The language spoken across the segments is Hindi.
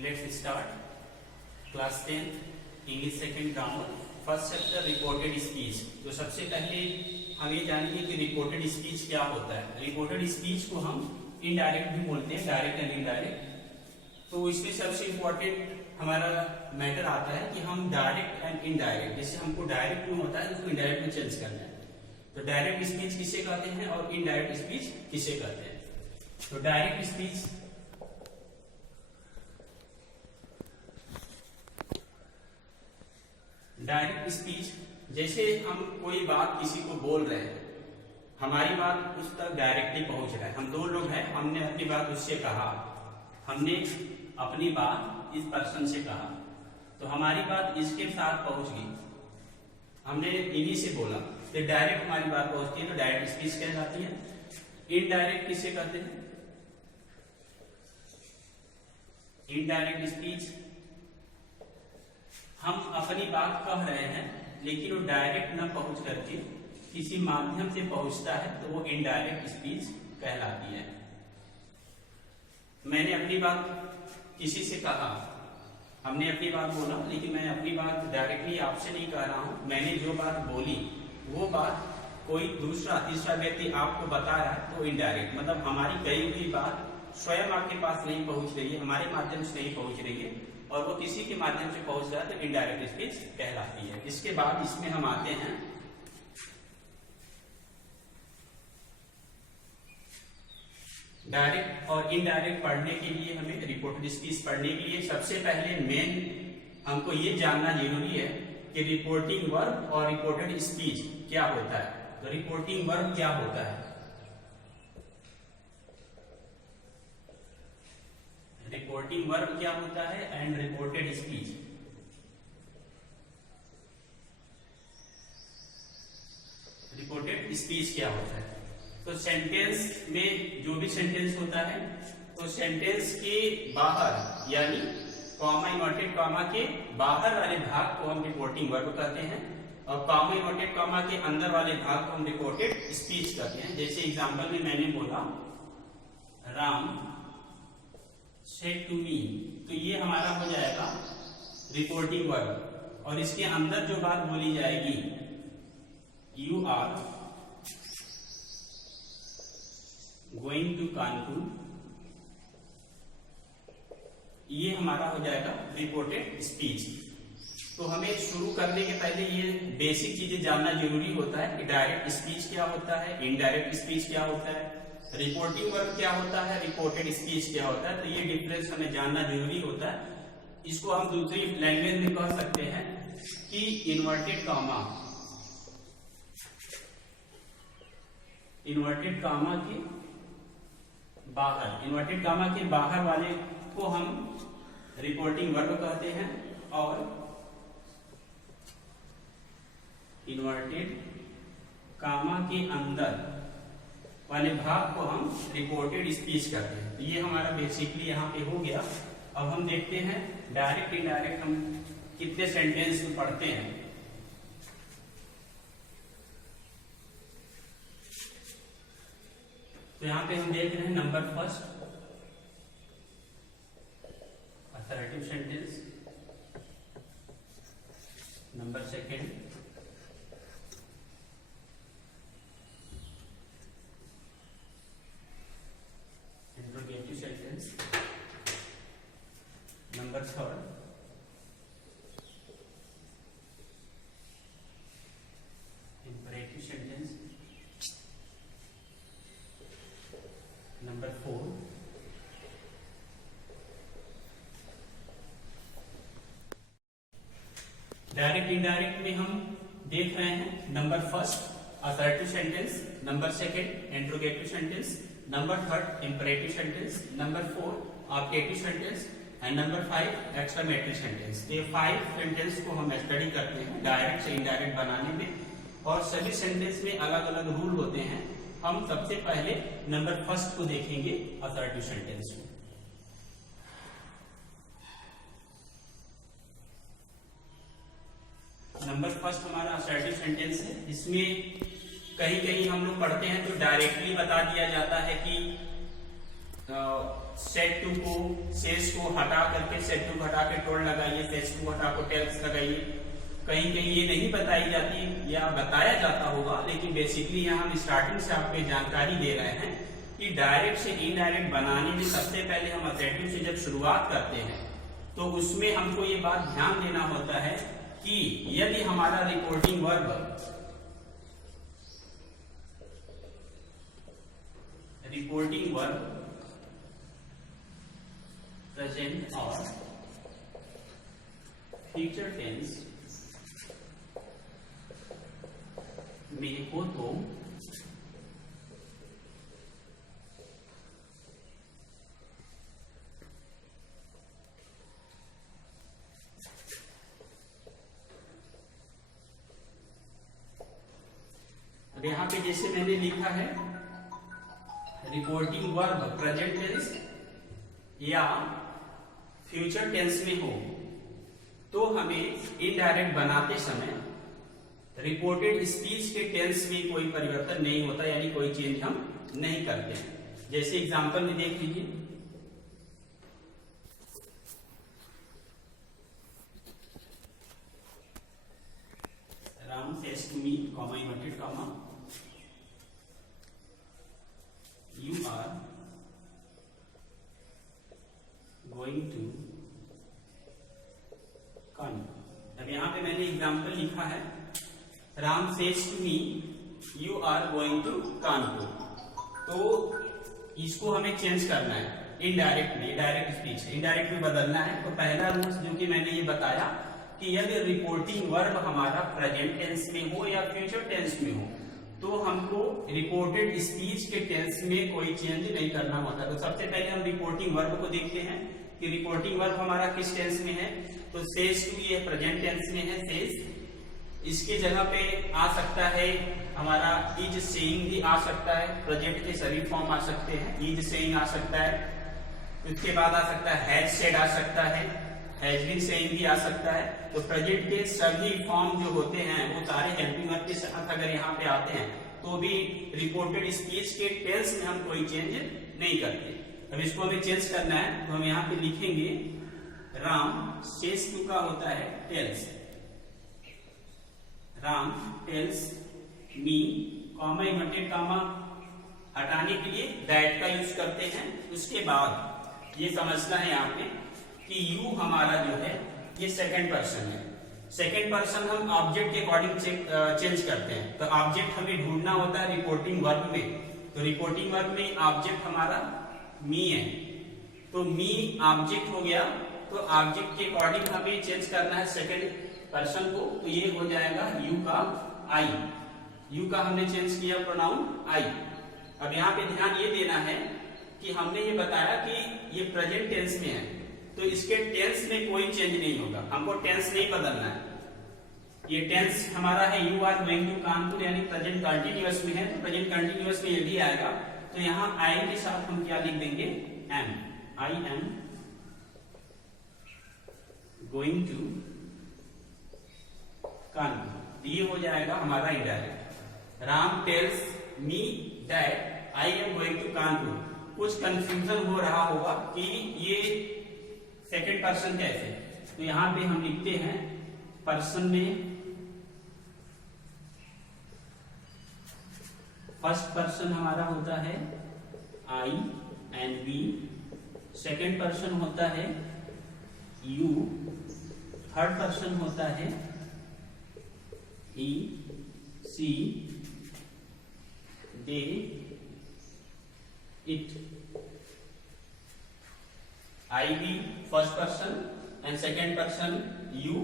Let's start class 10 English second grammar first chapter reported speech. तो सबसे पहले हम ये जानेंगे कि रिपोर्टेड स्पीच क्या होता है। रिपोर्टेड स्पीच को हम इनडायरेक्ट भी बोलते हैं, डायरेक्ट एंड इनडायरेक्ट। तो इसमें सबसे इम्पोर्टेंट हमारा मैटर आता है कि हम डायरेक्ट एंड इनडायरेक्ट, जैसे हमको डायरेक्ट में होता है उसको इनडायरेक्ट में चेंज करना है। तो डायरेक्ट स्पीच किसे कहते हैं और इनडायरेक्ट स्पीच किसे कहते हैं। तो डायरेक्ट स्पीच जैसे हम कोई बात किसी को बोल रहे हैं, हमारी बात उस तक डायरेक्टली पहुंच रहा है। हम दो लोग हैं, हमने अपनी बात उससे कहा, हमने अपनी बात इस पर्सन से कहा, तो हमारी बात इसके साथ पहुंच गई, हमने इन्हीं से बोला, तो डायरेक्ट हमारी बात पहुंचती है तो डायरेक्ट स्पीच कहलाती है। इनडायरेक्ट किसे कहते हैं? इनडायरेक्ट स्पीच हम अपनी बात कह रहे हैं लेकिन वो डायरेक्ट न पहुंच करके किसी माध्यम से पहुंचता है तो वो इनडायरेक्ट स्पीच कहलाती है। मैंने अपनी बात किसी से कहा, हमने अपनी बात बोला लेकिन मैं अपनी बात डायरेक्टली आपसे नहीं कह रहा हूं, मैंने जो बात बोली वो बात कोई दूसरा तीसरा व्यक्ति आपको बता रहा है तो इनडायरेक्ट, मतलब हमारी कही हुई बात स्वयं आपके पास नहीं पहुंच रही है, हमारे माध्यम से नहीं पहुंच रही है और वो किसी के माध्यम से पहुंच रहा है तो इनडायरेक्ट स्पीच कहलाती है। इसके बाद इसमें हम आते हैं डायरेक्ट और इनडायरेक्ट पढ़ने के लिए। हमें रिपोर्टेड स्पीच पढ़ने के लिए सबसे पहले मेन हमको ये जानना जरूरी है कि रिपोर्टिंग वर्ब और रिपोर्टेड स्पीच क्या होता है। तो रिपोर्टिंग वर्ब क्या होता है? रिपोर्टिंग वर्ब क्या होता है and reported speech. Reported speech क्या होता है? तो सेंटेंस में जो भी सेंटेंस होता है तो सेंटेंस के बाहर यानी कॉमा इनवर्टेड कॉमा के बाहर वाले भाग को हम रिपोर्टिंग वर्ब कहते हैं और कॉमा इनवर्टेड कॉमा के अंदर वाले भाग को हम रिपोर्टेड स्पीच कहते हैं। जैसे एग्जांपल में मैंने बोला राम said to me, तो ये हमारा हो जाएगा रिपोर्टिंग वर्ब और इसके अंदर जो बात बोली जाएगी you are going to Kanpur, ये हमारा हो जाएगा रिपोर्टेड स्पीच। तो हमें शुरू करने के पहले ये बेसिक चीजें जानना जरूरी होता है कि डायरेक्ट स्पीच क्या होता है, इनडायरेक्ट स्पीच क्या होता है, रिपोर्टिंग वर्ब क्या होता है, रिपोर्टेड स्पीच क्या होता है। तो ये डिफरेंस हमें जानना जरूरी होता है। इसको हम दूसरी लैंग्वेज में कह सकते हैं कि इनवर्टेड कॉमा के बाहर, इनवर्टेड कॉमा के बाहर वाले को हम रिपोर्टिंग वर्ब कहते हैं और इनवर्टेड कॉमा के अंदर वाले भाग को हम रिपोर्टेड स्पीच करते हैं। तो ये हमारा बेसिकली यहाँ पे हो गया। अब हम देखते हैं डायरेक्ट इनडायरेक्ट हम कितने सेंटेंस में पढ़ते हैं। तो यहाँ पे हम देख रहे हैं number first assertive sentence, number second interrogative sentence, number third imperative sentence, number four direct indirect में हम देख रहे हैं number first assertive sentence, number second interrogative sentence, number third imperative sentence, number four objective sentence and number 5 exclamatory sentence. ये 5 सेंटेंस को हम स्टडी करते हैं डायरेक्ट से इनडायरेक्ट बनाने में और सभी सेंटेंस में अलग अलग रूल होते हैं। हम सबसे पहले नंबर फर्स्ट को देखेंगे असर्टिव सेंटेंस में। नंबर फर्स्ट हमारा असर्टिव सेंटेंस है। इसमें कहीं कहीं हम लोग पढ़ते हैं तो डायरेक्टली बता दिया जाता है कि सेट टू को सेज को हटा करके सेट टू हटा के टोल लगाइए, सेज टू हटा को टेल्स लगाइए। कहीं कहीं ये नहीं बताई जाती या बताया जाता होगा, लेकिन बेसिकली यहाँ हम स्टार्टिंग से आपको जानकारी दे रहे हैं कि डायरेक्ट से इनडायरेक्ट बनाने में सबसे पहले हम असेटिव से जब शुरुआत करते हैं तो उसमें हमको ये बात ध्यान देना होता है कि यदि हमारा रिपोर्टिंग वर्ब प्रेजेंट और फ्यूचर टेंस में हो तो अब यहां पे जैसे मैंने लिखा है रिपोर्टिंग वर्ब प्रेजेंट टेंस या फ्यूचर टेंस में हो तो हमें इनडायरेक्ट बनाते समय रिपोर्टेड स्पीच के टेंस में कोई परिवर्तन नहीं होता, यानी कोई चेंज हम नहीं करते हैं। जैसे एग्जांपल में देख लीजिए, Ram says to me comma inverted comma you are going to Kanpur. अब यहां पे मैंने एग्जांपल लिखा है Ram says to me you are going to Kanpur. तो इसको हमें चेंज करना है इनडायरेक्ट में, डायरेक्ट स्पीच इनडायरेक्ट में बदलना है। तो पहला रूल जो कि मैंने ये बताया कि यदि रिपोर्टिंग वर्ब हमारा प्रेजेंट टेंस में हो या फ्यूचर टेंस में हो तो हमको रिपोर्टेड स्पीच के टेंस में कोई चेंज नहीं करना होता। तो सबसे पहले हम रिपोर्टिंग वर्ब को देखते हैं कि रिपोर्टिंग वर्ब हमारा किस टेंस में है। तो सेज टू ये प्रेजेंट टेंस में है सेज, इसके जगह पे आ सकता है हमारा इज सेइंग भी आ सकता है, प्रेजेंट के सभी फॉर्म आ सकते हैं, इज सेइंग आ सकता है, उसके बाद आ सकता है हैज सेड आ सकता है, हैज बीन सेइंग भी आ सकता है। तो प्रेजेंट के सभी फॉर्म जो होते हैं वो सारे हेल्पिंग वर्ब के साथ अगर यहाँ पे आते हैं तो भी रिपोर्टेड स्पीच के टेंस में हम कोई चेंज नहीं करते। अब इसको हमें चेंज करना है तो हम यहाँ पे लिखेंगे राम सेज टू का होता है tells, Ram tells me comma inverted comma हटाने के लिए दैट का यूज करते हैं। उसके बाद ये समझना है यहाँ पे कि यू हमारा जो है ये सेकंड पर्सन है। सेकंड पर्सन हम ऑब्जेक्ट के अकॉर्डिंग चेंज करते हैं। तो ऑब्जेक्ट हमें ढूंढना होता है रिपोर्टिंग वर्ब में। तो रिपोर्टिंग वर्ब में ऑब्जेक्ट हमारा मी है, तो मी ऑब्जेक्ट हो गया। तो ऑब्जेक्ट के अकॉर्डिंग हमें चेंज करना है सेकंड पर्सन को। तो ये हो जाएगा यू का आई, यू का हमने चेंज किया प्रोनाउन आई। अब यहाँ पे ध्यान ये देना है कि हमने ये बताया कि ये प्रेजेंट टेंस में है तो इसके टेंस में कोई चेंज नहीं होगा, हमको टेंस नहीं बदलना है। ये टेंस हमारा है you are going to Kanpur, यानी प्रेजेंट कंटिन्यूअस में है। तो प्रेजेंट कंटिन्यूअस में यदि आएगा तो यहाँ आई के साथ हम क्या लिख देंगे am, I am going to Kanpur. ये हो जाएगा हमारा indirect. Ram tells me that I am going to Kanpur. कुछ कंफ्यूजन हो रहा होगा कि ये सेकंड पर्सन कैसे, तो यहां पे हम लिखते हैं पर्सन में फर्स्ट पर्सन हमारा होता है आई एंड वी, सेकंड पर्सन होता है यू, थर्ड पर्सन होता है ही, सी, दे, इट। आई भी first person and second person you,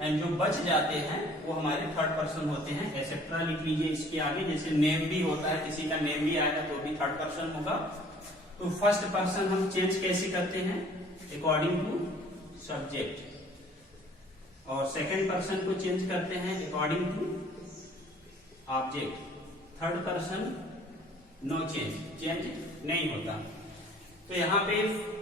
and जो बच जाते हैं वो हमारे थर्ड पर्सन होते हैं। एक्सेट्रा लिख लीजिए इसके आगे, जैसे नेम भी होता है, किसी का नेम भी आएगा तो भी थर्ड पर्सन होगा। तो फर्स्ट पर्सन हम चेंज कैसे करते हैं अकॉर्डिंग टू सब्जेक्ट, और सेकेंड पर्सन को चेंज करते हैं according to object. Third person no change, change नहीं होता। तो यहाँ पे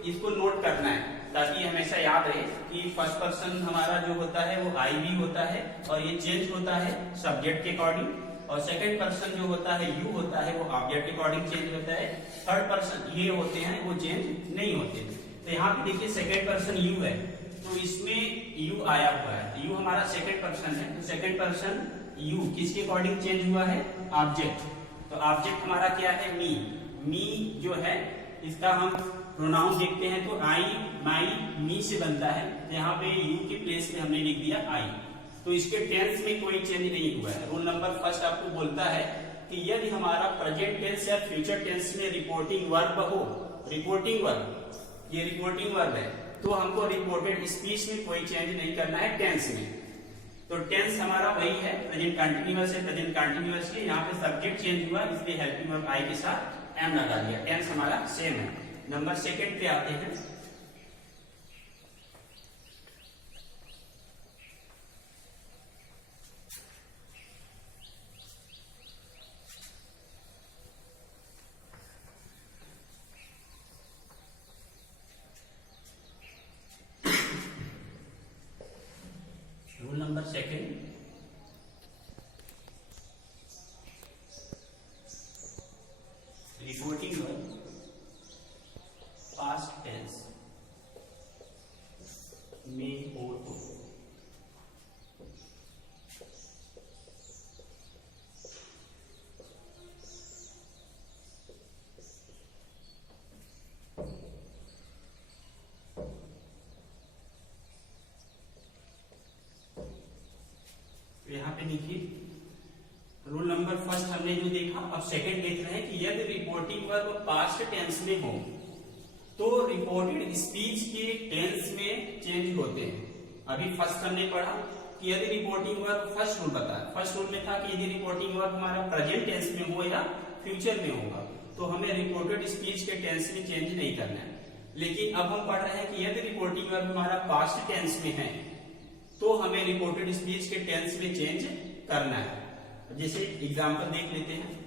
इसको नोट करना है ताकि हमेशा याद रहे कि फर्स्ट पर्सन हमारा जो होता है वो आई भी होता है और ये चेंज होता है सब्जेक्ट के अकॉर्डिंग। और सेकंड पर्सन जो होता है यू होता है वो ऑब्जेक्ट के अकॉर्डिंग चेंज होता है, थर्ड पर्सन ये होते हैं वो चेंज नहीं होते। तो यहाँ पे देखिए सेकंड पर्सन यू है, तो इसमें यू आया हुआ है, यू हमारा सेकंड पर्सन है, तो सेकंड पर्सन यू किसके अकॉर्डिंग चेंज हुआ है, ऑब्जेक्ट। तो ऑब्जेक्ट हमारा क्या है, मी। मी जो है इसका हम प्रोनाउन देखते हैं तो आई, माई, मी से बनता है। तो यहाँ पे यू के प्लेस में हमने लिख दिया आई। तो इसके टेंस में कोई चेंज नहीं हुआ है। रूल नंबर फर्स्ट आपको बोलता है कि यदि हमारा प्रेजेंट टेंस या फ्यूचर टेंस में रिपोर्टिंग वर्ब हो, रिपोर्टिंग वर्ब, ये रिपोर्टिंग वर्ब है, तो हमको रिपोर्टेड स्पीच में कोई चेंज नहीं करना है टेंस में। तो टेंस हमारा वही है, प्रेजेंट कंटिन्यूअस है, प्रेजेंट कंटिन्यूअस के यहाँ पे सब्जेक्ट चेंज हुआ इसलिए हेल्पिंग वर्ब आई के साथ एम लगा दिया। टेंस हमारा सेम है। नंबर सेकंड पे आते हैं। Rule number second, reporting verb past tense में हो तो यहाँ पे देखिए रूल नंबर फर्स्ट हमने जो देखा, अब सेकंड देख रहे हैं कि यदि रिपोर्टिंग वर्ब पास्ट टेंस में हो तो रिपोर्टेड स्पीच के टेंस में चेंज होते हैं। अभी फर्स्ट हमने पढ़ा कि यदि रिपोर्टिंग वर्ब, फर्स्ट रूल बताया, फर्स्ट रूल में था कि यदि रिपोर्टिंग वर्ब हमारा प्रेजेंट टेंस में हो या फ्यूचर में होगा तो हमें रिपोर्टेड स्पीच के टेंस में चेंज नहीं करना है। लेकिन अब हम पढ़ रहे हैं कि यदि रिपोर्टिंग वर्ब हमारा पास्ट टेंस में है तो हमें रिपोर्टेड स्पीच के टेंस में चेंज करना है। जैसे एग्जांपल देख लेते हैं।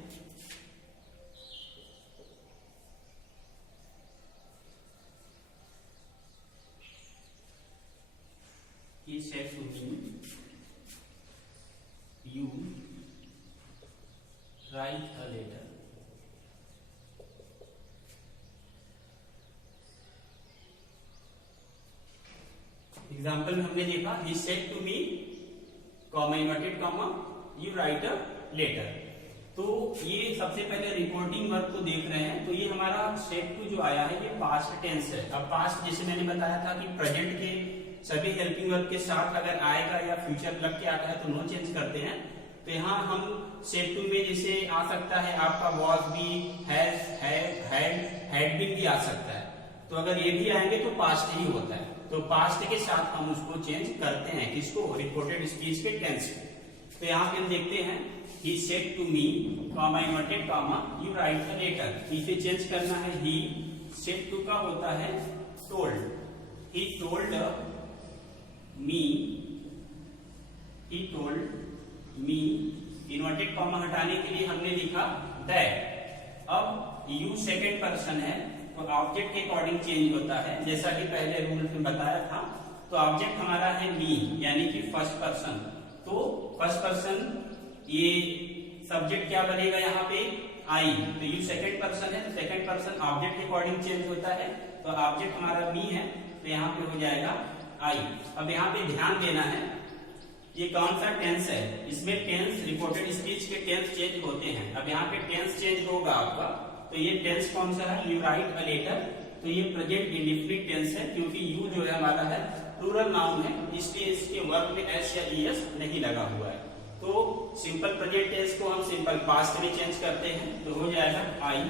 He said to me, you write a letter. Example में हमने देखा he said to me, comma inverted comma, you write a letter। तो ये सबसे पहले रिपोर्टिंग वर्ब को देख रहे हैं। तो ये हमारा सेट टू जो आया है ये पास्ट टेंस है। अब पास्ट जैसे मैंने बताया था कि प्रेजेंट के सभी हेल्पिंग वर्ब के साथ अगर आएगा या फ्यूचर लग के आता है तो नो चेंज करते हैं। तो यहाँ हम सेट टू में जैसे आ सकता है आपका वॉज भी, हैज, हैड बीन भी आ सकता है। तो अगर ये भी आएंगे तो पास्ट ही होता है। तो पास्ट के साथ हम उसको चेंज करते हैं, किसको, रिपोर्टेड स्पीच के टेंस को। तो यहाँ पे हम देखते हैं he said to me, comma inverted comma, you write a letter। इसे चेंज करना है he, said to का होता है told, he told me, he told me, inverted comma हटाने के लिए हमने लिखा that। अब you सेकंड पर्सन है तो ऑब्जेक्ट के अकॉर्डिंग चेंज होता है, जैसा कि पहले रूल में बताया था। तो ऑब्जेक्ट हमारा है मी, यानी कि फर्स्ट पर्सन। तो फर्स्ट पर्सन, ये सब्जेक्ट क्या बनेगा यहाँ पे, आई। तो यू सेकंड पर्सन है तो सेकंड पर्सन ऑब्जेक्ट के अकॉर्डिंग चेंज होता है। तो ऑब्जेक्ट हमारा मी है तो यहाँ पे हो जाएगा आई। अब यहाँ पे ध्यान देना है ये कौन सा टेंस है, इसमें टेंस, रिपोर्टेड स्पीच के टेंस चेंज होते हैं। अब यहाँ पे टेंस चेंज होगा आपका, तो ये टेंस कौन सा है, यू राइट अ लेटर। तो ये प्रेजेंट इंडेफिनिट टेंस है क्योंकि यू जो है हमारा है प्लूरल नाउन है, इसलिए इसके वर्ब में एस या ईएस नहीं लगा हुआ है। तो सिंपल प्रेजेंट टेंस को हम सिंपल पास्ट में चेंज करते हैं तो हो जाएगा I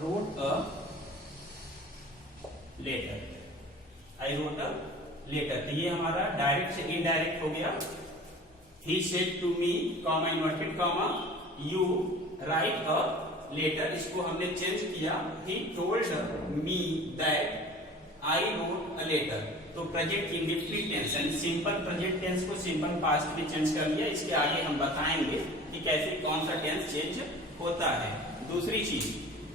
wrote a letter, I wrote a letter. तो ये हमारा डायरेक्ट से इनडायरेक्ट हो गया। He said to me, comma inverted comma, you write a letter, इसको हमने चेंज किया, he told me that I wrote a letter. तो प्रेजेंट इंडेफिनिट टेंस यानी सिंपल प्रेजेंट टेंस को सिंपल पास्ट में चेंज कर लिया। इसके आगे हम बताएंगे कि कैसे कौन सा टेंस चेंज होता है। दूसरी चीज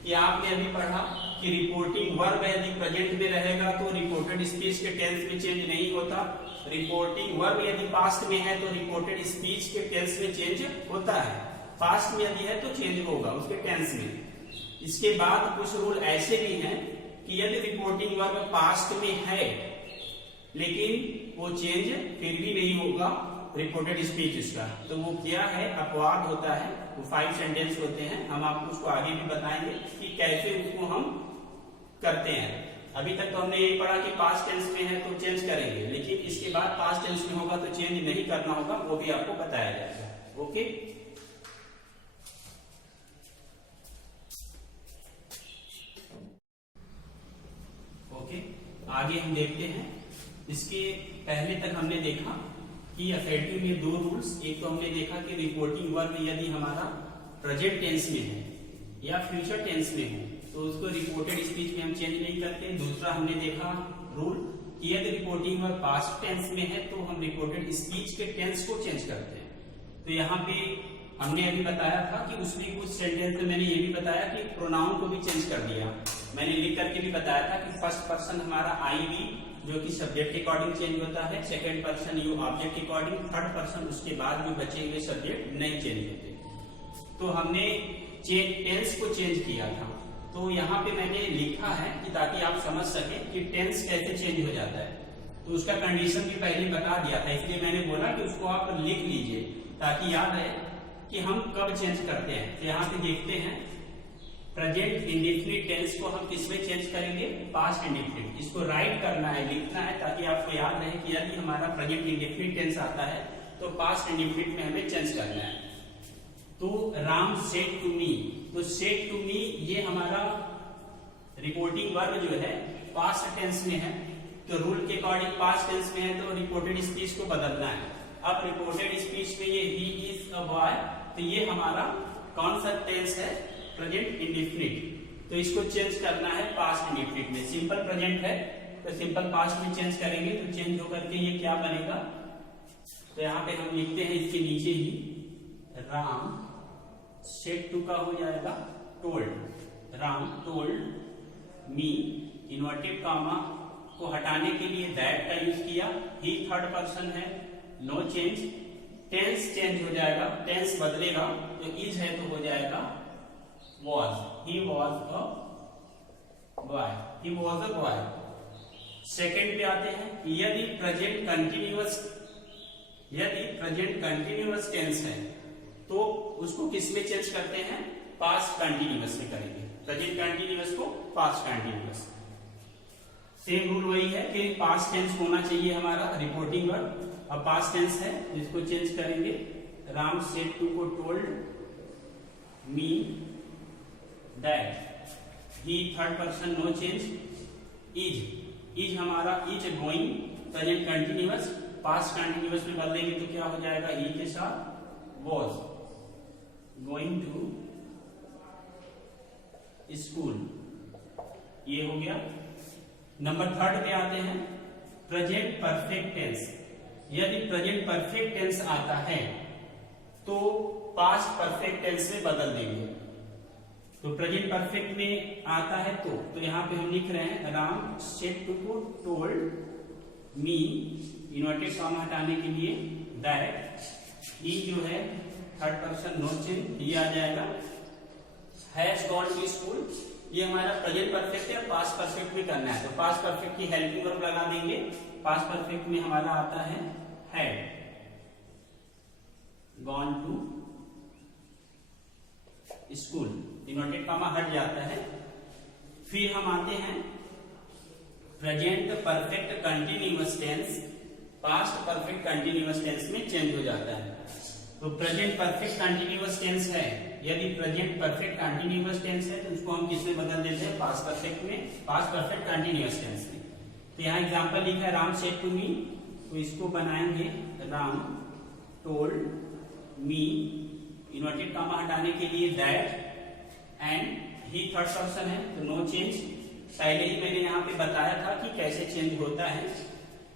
कि आपने अभी पढ़ा कि रिपोर्टिंग वर्ब यदि प्रेजेंट में रहेगा तो रिपोर्टेड स्पीच के टेंस में चेंज नहीं होता, रिपोर्टिंग वर्ब यदि पास्ट में है तो रिपोर्टेड स्पीच के टेंस में चेंज होता है, पास्ट में यदि है तो चेंज होगा उसके टेंस में। इसके बाद कुछ रूल ऐसे भी हैं कि यदि रिपोर्टिंग वर्ब पास्ट में है लेकिन वो चेंज फिर भी नहीं होगा रिपोर्टेड स्पीच इसका, तो वो क्या है, अपवाद होता है, वो 5 सेंटेंस होते हैं। हम आपको उसको आगे भी बताएंगे कि कैसे उसको हम करते हैं। अभी तक तो हमने यही पढ़ा कि पास्ट टेंस में है तो चेंज करेंगे, लेकिन इसके बाद पास्ट टेंस में होगा तो चेंज नहीं करना होगा, वो भी आपको बताया जाएगा। ओके, ओके, आगे हम देखते हैं। इसके पहले तक हमने देखा कि अफेक्टिव में 2 रूल्स, एक तो हमने देखा कि रिपोर्टिंग वर्ब यदि हमारा प्रेजेंट टेंस में है या फ्यूचर टेंस में हो तो उसको रिपोर्टेड स्पीच में हम चेंज नहीं करते। दूसरा हमने देखा रूल कि यदि रिपोर्टिंग वर्ब पास्ट टेंस में है तो हम रिपोर्टेड स्पीच के टेंस को चेंज करते हैं। तो यहाँ पे हमने अभी बताया था कि उसमें कुछ सेंटेंस में मैंने ये भी बताया कि प्रोनाउन को भी चेंज कर दिया, मैंने लिख करके भी बताया था कि फर्स्ट पर्सन हमारा आई वी जो कि सब्जेक्ट के अकॉर्डिंग चेंज होता है, सेकंड पर्सन यू ऑब्जेक्ट के अकॉर्डिंग, थर्ड पर्सन उसके बाद जो बचे हुए सब्जेक्ट नहीं चेंज होते। तो हमने टेंस को चेंज किया था, तो यहाँ पे मैंने लिखा है कि ताकि आप समझ सके कि टेंस कैसे चेंज हो जाता है। तो उसका कंडीशन भी पहले बता दिया था, इसलिए मैंने बोला कि उसको आप लिख लीजिए ताकि याद रहे कि हम कब चेंज करते हैं। तो यहाँ पे देखते हैं प्रेजेंट इंडेफिनिट टेंस को हम किसमें चेंज करेंगे, पास्ट इंडेफिनिट। इसको राइट करना है, लिखना है ताकि आपको याद रहे कि यदि हमारा प्रेजेंट इंडेफिनिट टेंस आता है तो पास्ट इंडेफिनिट में हमें चेंज करना है। तो राम सेड टू मी, तो सेड टू मी ये हमारा रिपोर्टिंग वर्ब जो है पास्ट टेंस में है, तो रूल के अकॉर्डिंग पास्ट टेंस में है तो रिपोर्टेड स्पीच को बदलना है। अब रिपोर्टेड स्पीच में ये ही इज अ बॉय, तो ये हमारा कौन सा टेंस है, प्रेजेंट इंडेफिनिट, तो इसको चेंज करना है पास्ट इंडेफिनिट में। सिंपल प्रेजेंट है तो सिंपल पास्ट में चेंज करेंगे तो चेंज होकर के ये क्या बनेगा, तो यहाँ पे हम लिखते हैं इसके नीचे ही राम सेड टू का हो जाएगा told, Ram told me, inverted comma को हटाने के लिए दैट का यूज किया, ही थर्ड पर्सन है, नो चेंज, टेंस चेंज हो जाएगा, टेंस बदलेगा, तो इज है तो हो जाएगा was, he was a boy, he was a boy। Second पे आते हैं, यदि प्रेजेंट कंटिन्यूअस टेंस है तो उसको किस में चेंज करते हैं, पास्ट कंटिन्यूअस में करेंगे, प्रेजेंट कंटिन्यूअस को पास्ट कंटिन्यूअस। सेम रूल वही है कि पास्ट टेंस होना चाहिए हमारा रिपोर्टिंग वर्ब, अब पास्ट टेंस है इसको चेंज करेंगे, राम सेड टू को told me that, he third person no change, is हमारा is going present continuous, past continuous में बदलेंगे तो क्या हो जाएगा, ही के साथ वॉज गोइंग टू स्कूल, ये हो गया। नंबर थर्ड पे आते हैं प्रेजेंट परफेक्ट टेंस। यदि प्रेजेंट परफेक्ट टेंस आता है तो पास्ट परफेक्ट टेंस में बदल देंगे। तो प्रेजेंट परफेक्ट में आता है तो यहाँ पे हम लिख रहे हैं राम सेड टू को टोल्ड मी, इन्वर्टेड कॉमा हटाने के लिए दैट, ही जो है थर्ड पर्सन नो चेंज, ये आ जाएगा, हैज गॉन टू स्कूल, ये हमारा प्रेजेंट परफेक्ट है, पास्ट परफेक्ट में करना है तो पास्ट परफेक्ट की हेल्पिंग वर्ब लगा देंगे। पास्ट परफेक्ट में हमारा आता है had gone to school, inverted comma हट जाता है। फिर हम आते हैं present perfect continuous tense, past perfect continuous tense में चेंज हो जाता है। तो प्रेजेंट परफेक्ट कंटिन्यूअस टेंस है, यदि प्रेजेंट परफेक्ट कंटिन्यूअस टेंस है तो उसको हम किसमें बदल देते हैं, पास्ट परफेक्ट में, पास्ट परफेक्ट कंटिन्यूअस टेंस में। तो यहाँ एग्जांपल लिखा है राम सेड टू मी, तो इसको बनाएंगे Ram told me, inverted comma हटाने के लिए that, and he third person है तो नो चेंज। पहले ही मैंने यहाँ पे बताया था कि कैसे चेंज होता है,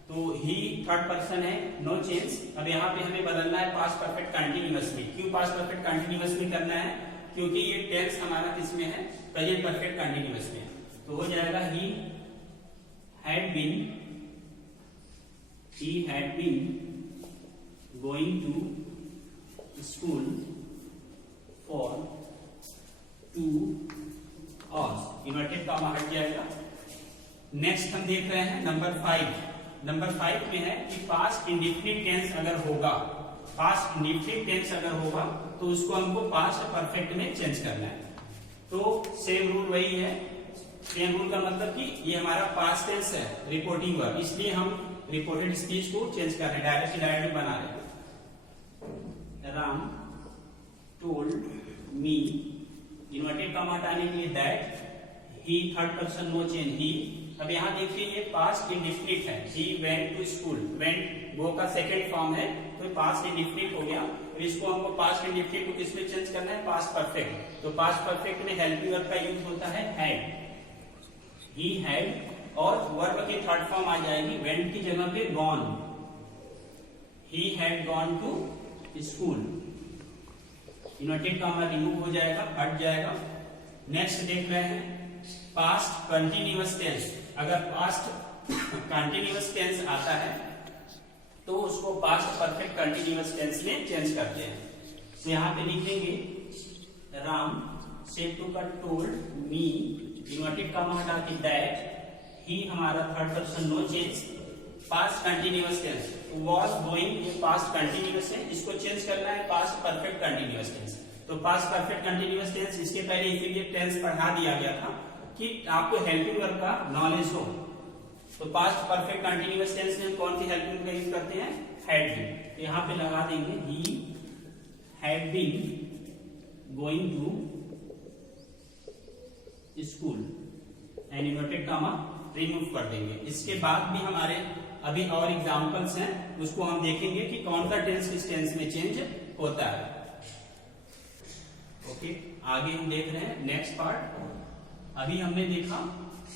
तो ही थर्ड पर्सन है नो चेंज। अब यहाँ पे हमें बदलना है पास्ट परफेक्ट कंटिन्यूअस में। क्यों पास्ट परफेक्ट कंटिन्यूअस में करना है, क्योंकि ये टेंस हमारा किसमें है, प्रेजेंट परफेक्ट कंटिन्यूअस में। तो हो जाएगा he had been going to school for 2 hours, inverted comma हट जाएगा। नेक्स्ट हम देख रहे हैं नंबर 5 में है कि पास्ट इंडेफिनिट टेंस अगर होगा, पास्ट इंडेफिनिट टेंस अगर होगा तो उसको हमको पास्ट परफेक्ट में चेंज करना है। तो सेम रूल वही है, सेम रूल का मतलब कि ये हमारा पास्ट टेंस है, रिपोर्टिंग वर्ब, इसलिए हम रिपोर्टेड स्पीच को चेंज कर रहे हैं, डायरेक्ट बना रहे हैं। Ram told me, inverted comma हटाने के लिए that, he third person no change ही। अब यहाँ देखिए ये पास्ट इंडेफिनिट है, he went to school, went go का सेकंड फॉर्म है तो पास्ट इंडेफिनिट हो गया। और इसको हमको पास्ट इंडेफिनिट को किसमें चेंज करना है, पास्ट परफेक्ट। तो पास्ट परफेक्ट में हेल्पिंग वर्ब का यूज होता है हैड, ही हैड, और वर्ब की थर्ड फॉर्म आ जाएगी वेंट की जगह पे gone, he had gone to school, inverted comma remove हो जाएगा, हट जाएगा। नेक्स्ट देख रहे हैं पास्ट कंटिन्यूअस टेंस। अगर पास्ट कंटिन्यूअस टेंस आता है तो उसको पास्ट परफेक्ट कंटिन्यूअस टेंस में चेंज करते हैं। तो यहाँ पे लिखेंगे राम सेड टू का टोल्ड मी, इन्वर्टेड कॉमा हटा के दैट, ही हमारा third person no change, past continuous tense, was going ये पास्ट कंटिन्यूअस है, इसको चेंज करना है पास्ट परफेक्ट कंटिन्यूअस टेंस। तो पास्ट परफेक्ट कंटिन्यूअस टेंस इसके पहले इसीलिए टेंस पढ़ा दिया गया था कि आपको हेल्पिंग वर्ब का नॉलेज हो। तो पास्ट परफेक्ट कंटिन्यूअस टेंस में कौन सी हेल्पिंग का यूज करते हैं, हैड बीन। तो यहाँ पे लगा देंगे he had been going to school, and inverted comma remove कर देंगे। इसके बाद भी हमारे अभी और एग्जांपल्स हैं, उसको हम देखेंगे कि कौन सा टेंस किस टेंस में चेंज होता है। ओके, आगे हम देख रहे हैं नेक्स्ट पार्ट। अभी हमने देखा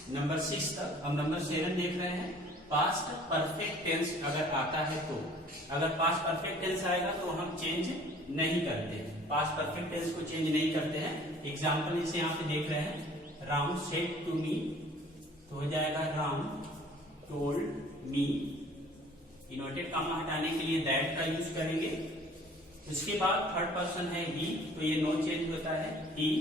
नंबर 6 तक, अब नंबर 7 देख रहे हैं। पास्ट परफेक्ट टेंस अगर आता है तो, अगर पास्ट परफेक्ट टेंस आएगा तो हम चेंज नहीं करते, पास्ट परफेक्ट टेंस को चेंज नहीं करते हैं। एग्जाम्पल इसे यहाँ पे देख रहे हैं, राम सेड टू मी, तो हो जाएगा Ram told me, inverted comma हटाने के लिए दैट का यूज करेंगे। उसके बाद थर्ड पर्सन है ही, तो ये नो चेंज होता है ही।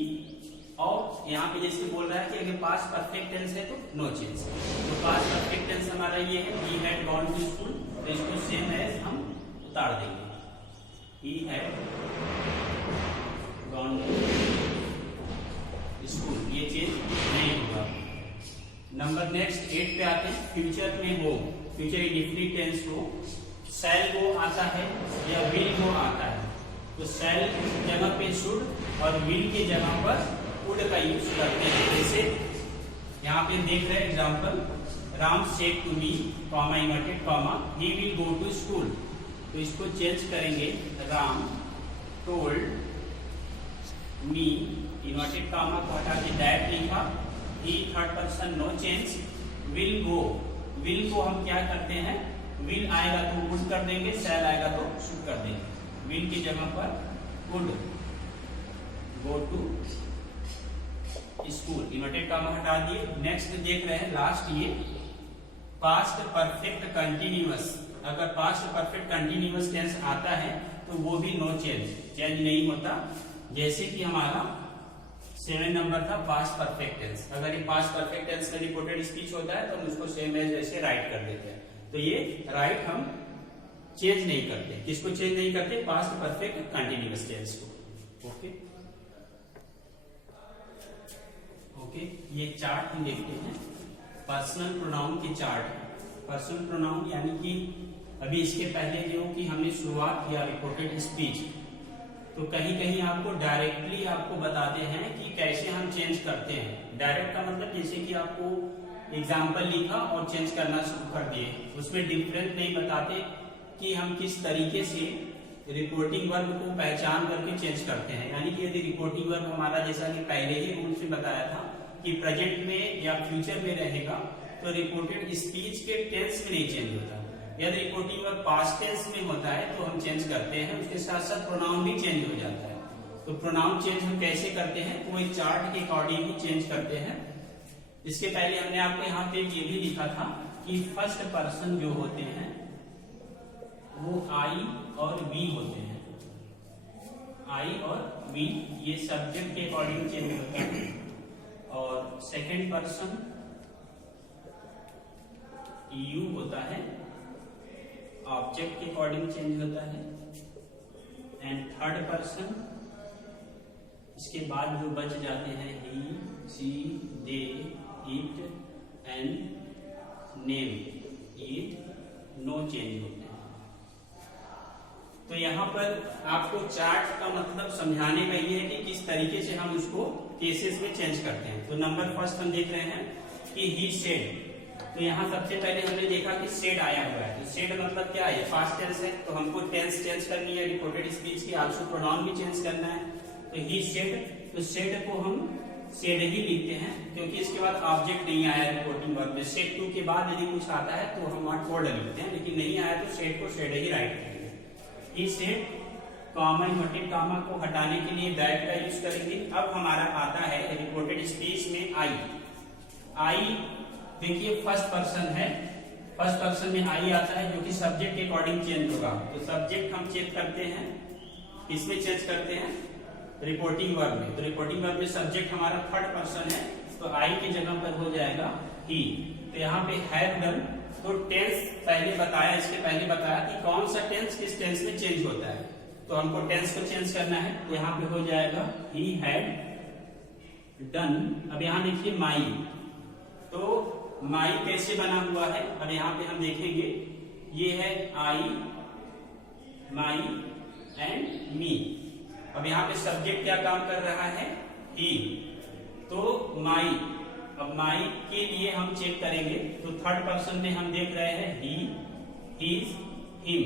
और यहाँ पे जैसे बोल रहा है कि अगर पास्ट परफेक्ट टेंस है तो नो चेंज। तो पास्ट परफेक्ट टेंस हमारा ये है, he had gone to school, तो इसको सेम एज हम उतार देंगे, he had gone to school, ये चेंज नहीं होगा। नंबर नेक्स्ट 8 पे आते हैं। फ्यूचर में हो, फ्यूचर इंडेफिनिट टेंस हो, शैल गो आता है या विल गो आता है, तो शैल जगह पे शुड और विल की जगह पर वुड का यूज करते हैं। जैसे यहाँ पे देख रहे हैं example, Ram said to me, comma inverted comma, he will go to school, तो इसको चेंज करेंगे, Ram told me, inverted comma को हटा के दैट लिखा, he third person no change, will go, will को हम क्या करते हैं, विल आएगा तो वुड कर देंगे, शैल आएगा तो शुड कर देंगे, विल की जगह पर would go to school, inverted comma हटा दिए। नेक्स्ट देख रहे हैं लास्ट, ये पास्ट परफेक्ट कंटिन्यूअस। अगर पास्ट परफेक्ट कंटिन्यूअस टेंस आता है तो वो भी नो चेंज, चेंज नहीं होता। जैसे कि हमारा 7 नंबर था पास्ट परफेक्ट टेंस, अगर ये पास्ट परफेक्ट टेंस का रिपोर्टेड स्पीच होता है तो हम उसको सेम एज ऐसे राइट कर देते हैं। तो ये राइट हम चेंज नहीं करते, किसको चेंज नहीं करते, पास्ट परफेक्ट कंटिन्यूअस टेंस को। ओके ओके, ये चार्ट हम देखते हैं, पर्सनल प्रोनाउन के चार्ट। पर्सनल प्रोनाउन यानी कि अभी इसके पहले जो कि हमने शुरुआत किया रिपोर्टेड स्पीच, तो कहीं कहीं आपको डायरेक्टली आपको बताते हैं कि कैसे हम चेंज करते हैं। डायरेक्ट का मतलब जैसे कि आपको एग्जाम्पल लिखा और चेंज करना शुरू कर दिए, उसमें डिफरेंट नहीं बताते कि हम किस तरीके से रिपोर्टिंग वर्ब को पहचान करके चेंज करते हैं। यानी कि यदि रिपोर्टिंग वर्ब हमारा जैसा कि पहले ही रूल से बताया था कि प्रेजेंट में या फ्यूचर में रहेगा तो रिपोर्टेड स्पीच के टेंस में नहीं चेंज होता। यदि रिपोर्टिंग वर्ब पास्ट टेंस में होता है तो हम चेंज करते हैं, उसके साथ साथ प्रोनाउन भी चेंज हो जाता है। तो प्रोनाउन चेंज हम कैसे करते हैं, तो एक चार्ट के अकॉर्डिंग ही चेंज करते हैं। इसके पहले हमने आपको यहाँ पे ये भी लिखा था कि फर्स्ट पर्सन जो होते हैं वो आई और वी होते हैं। आई और वी ये सब्जेक्ट के अकॉर्डिंग चेंज होता है, और सेकंड पर्सन यू होता है, ऑब्जेक्ट के अकॉर्डिंग चेंज होता है। एंड थर्ड पर्सन, इसके बाद जो बच जाते हैं he, she, they, it and name, ये नो चेंज होते हैं। तो यहाँ पर आपको चार्ट का मतलब समझाने का ये है कि किस तरीके से हम उसको केसेस में चेंज करते हैं। तो नंबर फर्स्ट हम देख रहे हैं कि ही सेड। तो यहाँ सबसे पहले हमने देखा कि सेड आया हुआ है। तो सेड मतलब क्या है? पास्ट टेंस है, तो हमको टेंस चेंज करनी है, रिपोर्टेड स्पीच की, आल्सो प्रोनाउन भी चेंज करना है। तो ही सेड, तो सेड को हम सेड ही लिखते हैं क्योंकि इसके बाद ऑब्जेक्ट नहीं आया रिपोर्टिंग वर्ब में। सेड टू के बाद यदि कुछ आता है तो हम वहां कोड लिखते हैं, लेकिन नहीं आया तो सेड को सेड ही राइट करेंगे। He said, comma inverted comma को हटाने के लिए दैट का यूज करेंगे। अब हमारा आता है रिपोर्टेड स्पीच में आई। आई देखिए फर्स्ट पर्सन है, फर्स्ट पर्सन में आई आता है जो कि सब्जेक्ट के अकॉर्डिंग चेंज होगा। तो सब्जेक्ट हम चेंज करते हैं, इसमें चेंज करते हैं रिपोर्टिंग वर्ब में। तो रिपोर्टिंग वर्ब में सब्जेक्ट हमारा थर्ड पर्सन है, तो आई की जगह पर हो जाएगा ही। तो यहाँ पे हैव डन, तो टेंस पहले बताया, इसके पहले बताया कि कौन सा टेंस किस टेंस में चेंज होता है। तो हमको टेंस को चेंज करना है, तो यहाँ पे हो जाएगा ही हैड डन। अब यहाँ देखिए माई, तो माई कैसे बना हुआ है? अब यहाँ पे हम देखेंगे, ये है आई, माई एंड मी। अब यहाँ पे सब्जेक्ट क्या काम कर रहा है? ही। तो माई, अब माई के लिए हम चेक करेंगे, तो थर्ड पर्सन में हम देख रहे हैं ही, हिज, हिम।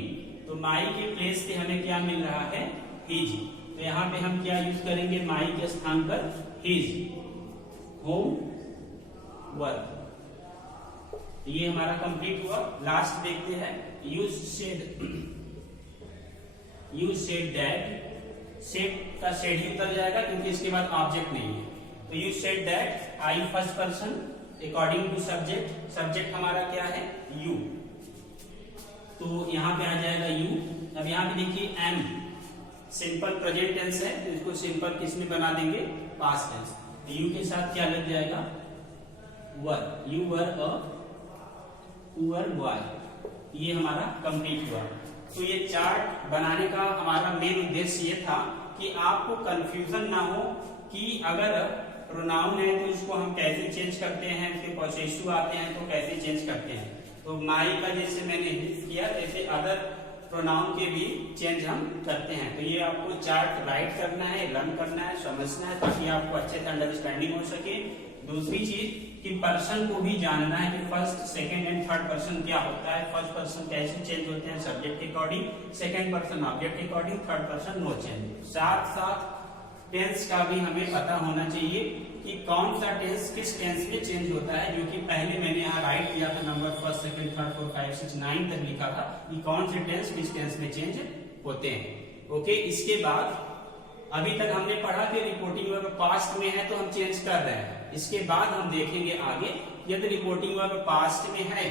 तो माई के प्लेस पे हमें क्या मिल रहा है? हिज। तो यहाँ पे हम क्या यूज करेंगे माई के स्थान पर? हिज। होम वर्क, ये हमारा कंप्लीट हुआ। लास्ट देखते हैं, you said, you said that. Said का सेड ही उतर जाएगा क्योंकि इसके बाद ऑब्जेक्ट नहीं है। तो you said that I first person according to subject. Subject हमारा क्या है? यू। तो यहाँ पे आ जाएगा यू। अब यहाँ पे देखिए एम, सिंपल प्रेजेंट टेंस है, तो इसको सिंपल किस में बना देंगे? Past tense. यू के साथ क्या लग जाएगा? Were. You were a poor boy. ये हमारा कंप्लीट हुआ। तो ये चार्ट बनाने का हमारा मेन उद्देश्य ये था कि आपको कंफ्यूजन ना हो कि अगर प्रोनाउन है तो उसको हम कैसे चेंज करते हैं, फिर पोसेसिव आते हैं तो कैसे चेंज करते हैं। तो माई का जैसे मैंने किया, ऐसे अदर प्रोनाउन के भी चेंज हम करते हैं। तो ये आपको चार्ट राइट करना है, लर्न करना है, समझना है, ताकि आपको अच्छे से अंडरस्टैंडिंग हो सके। दूसरी चीज कि पर्सन को भी जानना है कि first, second and third person क्या होता है। फर्स्ट पर्सन कैसे चेंज होते हैं? सब्जेक्ट के अकॉर्डिंग, सेकंड पर्सन ऑब्जेक्ट के according, third person no change. साथ साथ टेंस का भी हमें पता होना चाहिए कि कौन सा टेंस किस टेंस में चेंज होता है, जो कि पहले मैंने यहाँ राइट किया था, number first, second, third, fourth, 5, 6, 9 तक लिखा था कि कौन से टेंस किस टेंस में चेंज होते हैं। ओके, इसके बाद अभी तक हमने पढ़ा कि रिपोर्टिंग वर्ब पास्ट में है तो हम चेंज कर रहे हैं। इसके बाद हम देखेंगे आगे, यदि रिपोर्टिंग वर्ब पास्ट में है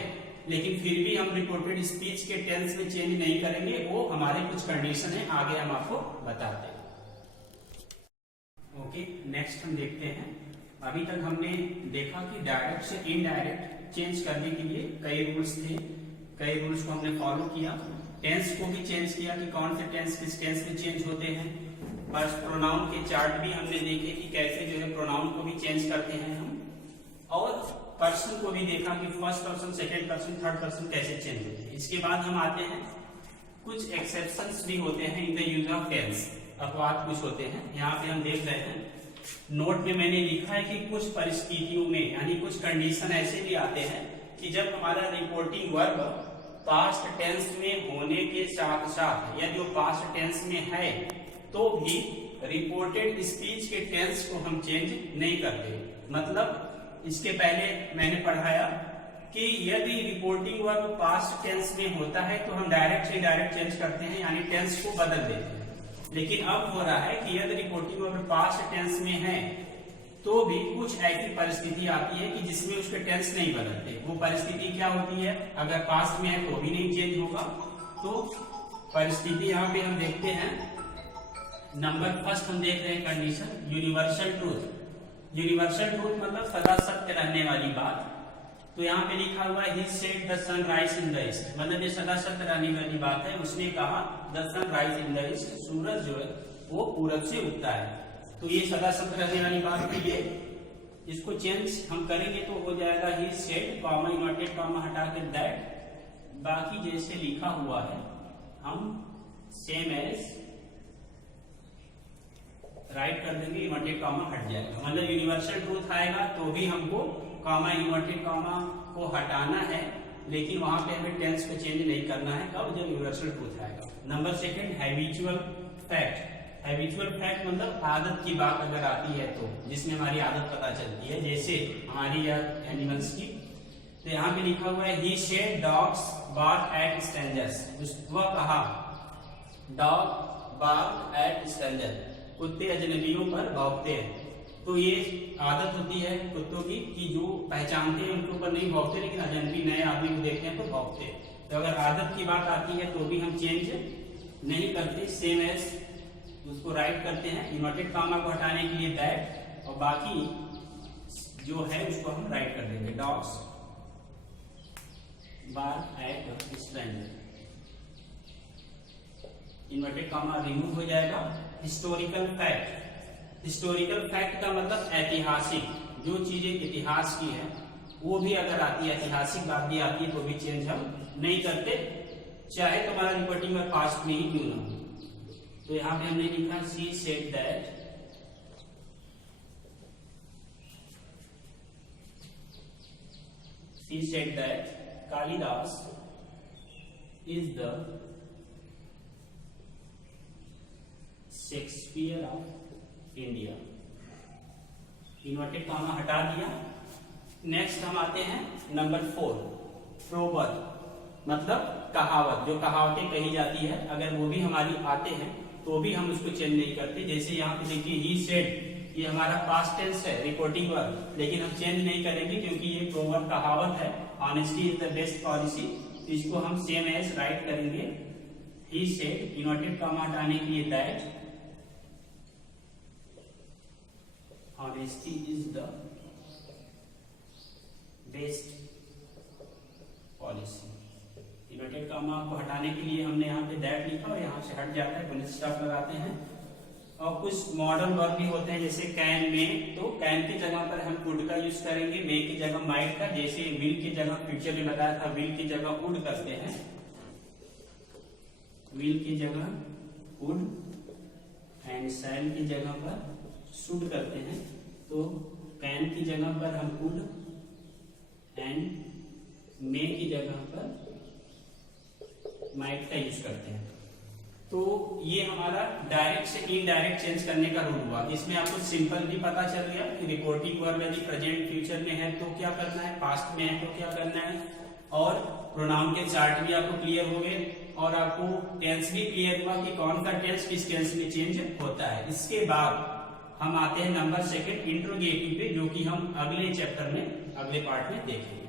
लेकिन फिर भी हम रिपोर्टेड स्पीच के टेंस में चेंज नहीं करेंगे, वो हमारे कुछ कंडीशन है, आगे हम आपको बताते हैं। ओके, नेक्स्ट हम देखते हैं। अभी तक हमने देखा कि डायरेक्ट से इनडायरेक्ट चेंज करने के लिए कई रूल्स थे, कई रूल्स को हमने फॉलो किया। टेंस को भी चेंज किया कि कौन से टेंस किस टेंस में चेंज होते हैं। बस प्रोनाउन के चार्ट भी हमने देखे कि कैसे जो है प्रोनाउन को भी चेंज करते हैं हम, और पर्सन को भी देखा कि first person, second person, third person कैसे चेंज होते हैं। इसके बाद हम आते हैं, कुछ एक्सेप्शंस भी होते हैं in the use of tense, अपवाद कुछ होते हैं। यहाँ पे हम देख रहे हैं, नोट में मैंने लिखा है कि कुछ परिस्थितियों में, यानी कुछ कंडीशन ऐसे भी आते हैं कि जब हमारा रिपोर्टिंग वर्ब पास्ट टेंस में होने के साथ साथ यदि वो पास्ट टेंस में है तो भी रिपोर्टेड स्पीच के टेंस को हम चेंज नहीं करते। मतलब इसके पहले मैंने पढ़ाया कि यदि रिपोर्टिंग वर्ब पास्ट टेंस में होता है तो हम डायरेक्ट से डायरेक्ट चेंज करते हैं, यानी टेंस को बदल देते हैं। लेकिन अब हो रहा है कि यदि रिपोर्टिंग वर्ब पास्ट टेंस में है तो भी कुछ ऐसी परिस्थिति आती है कि जिसमें उसके टेंस नहीं बदलते। वो परिस्थिति क्या होती है? अगर पास्ट में है तो भी नहीं चेंज होगा। तो परिस्थिति यहाँ पे हम देखते हैं, नंबर फर्स्ट हम देख रहे हैं condition universal truth. Universal truth मतलब सदा सत्य रहने वाली बात। तो यहाँ पे लिखा हुआ है he said the sun rise in the east, मतलब ये सदा सत्य रहने वाली बात है। उसने कहा the sun rise in the east, सूरज जो है वो पूरब से उगता है। तो ये सदा सत्य रहने वाली बात के लिए इसको चेंज हम करेंगे तो हो जाएगा he said comma inverted comma हटा के दैट। बाकी जैसे लिखा हुआ है हम सेम एज राइट कर देंगे, इनवर्टेड कॉमा हट जाएगा। मतलब यूनिवर्सल ट्रूथ आएगा तो भी हमको कॉमा इनवर्टेड कॉमा को हटाना है, लेकिन वहां पे हमें टेंस को चेंज नहीं करना है। कब? जब यूनिवर्सल ट्रूथ आएगा। Number second habitual fact. Habitual fact मतलब आदत की बात अगर आती है तो, जिसमें हमारी आदत पता चलती है, जैसे हमारी या एनिमल्स की। तो यहाँ पे लिखा हुआ है he said dogs bark at strangers. वह कहा डॉग बार्क एट स्ट्रेंजर, कुत्ते अजनबियों पर भौंकते हैं। तो ये आदत होती है कुत्तों की कि जो पहचानते हैं उनके ऊपर नहीं भौंकते, लेकिन अजनबी नए आदमी को देखते हैं तो भौंकते हैं। तो अगर आदत की बात आती है तो भी हम चेंज नहीं करते, सेम एज उसको राइट करते हैं। इनवर्टेड कॉमा को हटाने के लिए दैट, और बाकी जो है उसको हम राइट कर देंगे dogs bark at stranger. Inverted comma remove हो जाएगा। Historical fact. हिस्टोरिकल फैक्ट का मतलब ऐतिहासिक, जो चीजें इतिहास की है वो भी अगर आती है, ऐतिहासिक बात भी आती है तो भी चेंज हम नहीं करते, चाहे तुम्हारा रिपोर्टिंग में पास्ट में ही क्यों ना हो। तो यहां पे हमने लिखा she said that Kalidas is the Shakespeare of India. Inverted comma हटा दिया। नेक्स्ट हम आते हैं नंबर 4, प्रोवर्ब मतलब कहावत। जो कहावतें कही जाती है अगर वो भी हमारी आते हैं तो भी हम उसको चेंज नहीं करते। जैसे यहाँ पे देखिए ही सेड, ये हमारा पास्ट टेंस है, रिपोर्टिंग वर्ब, लेकिन हम चेंज नहीं करेंगे क्योंकि ये प्रोवर्ब कहावत है। Honesty is the best policy, इसको हम सेम एज राइट करेंगे ही सेड, इनवर्टेड कॉमा हटाने के लिए that, honesty is the best policy. Inverted comma को हटाने के लिए हमने यहाँ पे दैट लिखा और यहाँ से हट जाता है, पुलिस स्टॉप लगाते हैं। और कुछ मॉडर्न वर्ब भी होते हैं जैसे कैन में, तो कैन की जगह पर हम कुड का यूज करेंगे, मे की जगह माइट का। जैसे विल की जगह फ्यूचर में बताया था विल की जगह वुड करते हैं, विल की जगह वुड एंड शैल की जगह पर शुड करते हैं। तो कैन की जगह पर हम कुड एंड मे की जगह पर माइट का यूज करते हैं। तो ये हमारा डायरेक्ट से इनडायरेक्ट चेंज करने का रूल हुआ। इसमें आपको सिंपल भी पता चल गया कि रिपोर्टिंग वर्ब यदि प्रेजेंट फ्यूचर में है तो क्या करना है, पास्ट में है तो क्या करना है, और प्रोनाउन के चार्ट भी आपको क्लियर हो गए, और आपको टेंस भी क्लियर हुआ कि कौन सा टेंस किस टेंस में चेंज होता है। इसके बाद हम आते हैं नंबर 2 इंट्रोगेटिव पे, जो कि हम अगले चैप्टर में अगले पार्ट में देखेंगे।